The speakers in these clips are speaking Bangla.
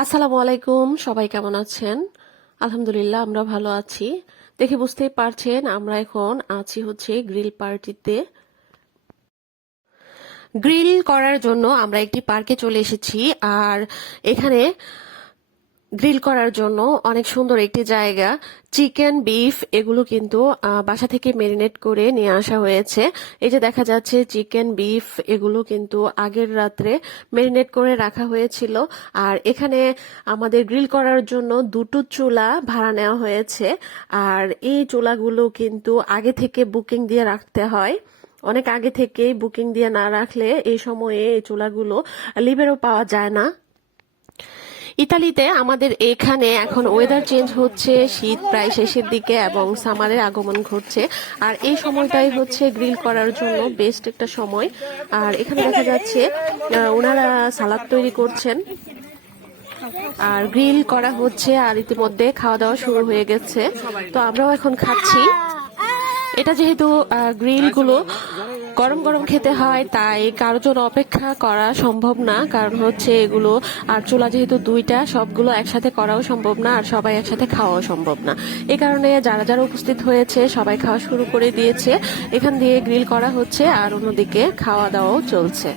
আসসালামু আলাইকুম, সবাই কেমন আছেন? আলহামদুলিল্লাহ, আমরা ভালো আছি। দেখে বুঝতেই পারছেন, আমরা এখন আছি হচ্ছে গ্রিল পার্টিতে। গ্রিল করার জন্য আমরা একটি পার্কে চলে এসেছি, আর এখানে গ্রিল করার জন্য অনেক সুন্দর একটি জায়গা। চিকেন, বিফ এগুলো কিন্তু বাসা থেকে মেরিনেট করে নিয়ে আসা হয়েছে। এই যে দেখা যাচ্ছে চিকেন, বিফ এগুলো কিন্তু আগের রাত্রে মেরিনেট করে রাখা হয়েছিল। আর এখানে আমাদের গ্রিল করার জন্য দুটো চুলা ভাড়া নেওয়া হয়েছে। আর এই চুলাগুলো কিন্তু আগে থেকে বুকিং দিয়ে রাখতে হয়। অনেক আগে থেকেই বুকিং দিয়ে না রাখলে এই সময়ে এই চুলাগুলো লিভেরও পাওয়া যায় না। ইতালিতে আমাদের এখানে এখন ওয়েদার চেঞ্জ হচ্ছে, শীত প্রায় শেষের দিকে এবং সামারের আগমন ঘটছে। আর এই সময়টাই হচ্ছে গ্রিল করার জন্য বেস্ট একটা সময়। আর এখানে দেখা যাচ্ছে ওনারা সালাদ তৈরি করছেন। আর গ্রিল করা হচ্ছে আর ইতিমধ্যে খাওয়া দাওয়া শুরু হয়ে গেছে। তো আমরাও এখন খাচ্ছি। এটা যেহেতু গ্রিলগুলো গরম গরম খেতে হয়, তাই কারও জন্য অপেক্ষা করা সম্ভব না। কারণ হচ্ছে এগুলো আর চুলা যেহেতু দুইটা, সবগুলো একসাথে করাও সম্ভব না আর সবাই একসাথে খাওয়াও সম্ভব না। এ কারণে যারা যারা উপস্থিত হয়েছে, সবাই খাওয়া শুরু করে দিয়েছে। এখান দিয়ে গ্রিল করা হচ্ছে আর অন্যদিকে খাওয়া দাওয়াও চলছে।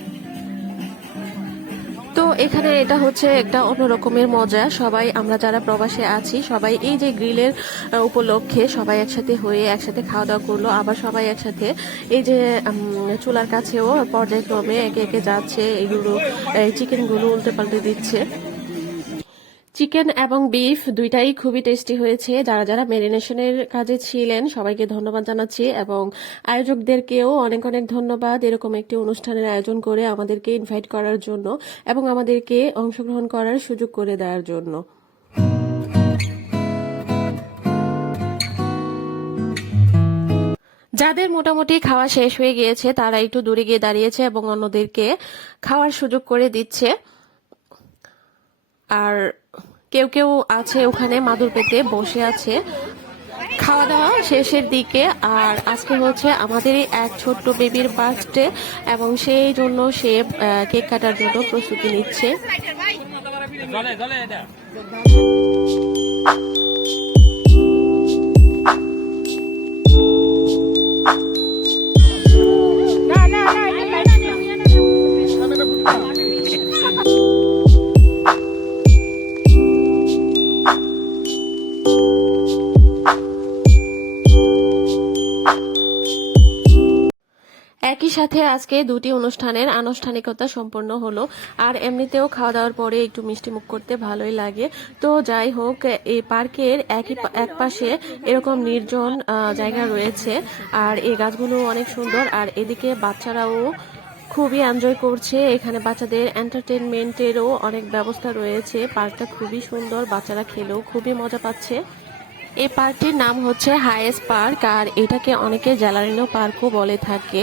এখানে এটা হচ্ছে একটা অন্যরকমের মজা। সবাই, আমরা যারা প্রবাসে আছি, সবাই এই যে গ্রিলের উপলক্ষে সবাই একসাথে হয়ে একসাথে খাওয়া দাওয়া করল, আবার সবাই একসাথে এই যে চুলার কাছেও পর্যায়ক্রমে একে একে যাচ্ছে, এগুলো চিকেনগুলো উল্টে পাল্টে দিচ্ছে। চিকেন এবং বিফ দুইটাই খুবই টেস্টি হয়েছে। যারা যারা মেরিনেশনের কাজে ছিলেন, সবাইকে ধন্যবাদ জানাচ্ছি এবং আয়োজকদেরকেও অনেক অনেক ধন্যবাদ এরকম একটি অনুষ্ঠানের আয়োজন করে আমাদেরকে ইনভাইট করার জন্য এবং আমাদেরকে অংশগ্রহণ করার সুযোগ করে দেওয়ার জন্য। যাদের মোটামুটি খাওয়া শেষ হয়ে গিয়েছে, তারা একটু দূরে গিয়ে দাঁড়িয়েছে এবং অন্যদেরকে খাওয়ার সুযোগ করে দিচ্ছে। আর কেউ কেউ আছে ওখানে, মাদুর পেতে বসে আছে। খাওয়া দাওয়া শেষের দিকে, আর আজকে হচ্ছে আমাদের এক ছোট্ট বেবির বার্থডে এবং সেই জন্য সে কেক কাটার জন্য প্রস্তুতি নিচ্ছে। সাথে আজকে দুটি অনুষ্ঠানের আনুষ্ঠানিকতা সম্পন্ন হলো। আর এমনিতেও খাওয়া দাওয়ার পরে একটু মিষ্টি মুখ করতে ভালোই লাগে। তো যাই হোক, এই পার্কের একই এক পাশে এরকম নির্জন জায়গা রয়েছে। আর এই গাছগুলো অনেক সুন্দর। আর এদিকে বাচ্চারাও খুবই এনজয় করছে। এখানে বাচ্চাদের এন্টারটেনমেন্টেরও অনেক ব্যবস্থা রয়েছে। পার্কটা খুবই সুন্দর। বাচ্চারা খেলেও খুবই মজা পাচ্ছে। এই পার্কটির নাম হচ্ছে হায়েস্ট পার্ক। আর এটাকে অনেকে জ্যালারিনো পার্কও বলে থাকে।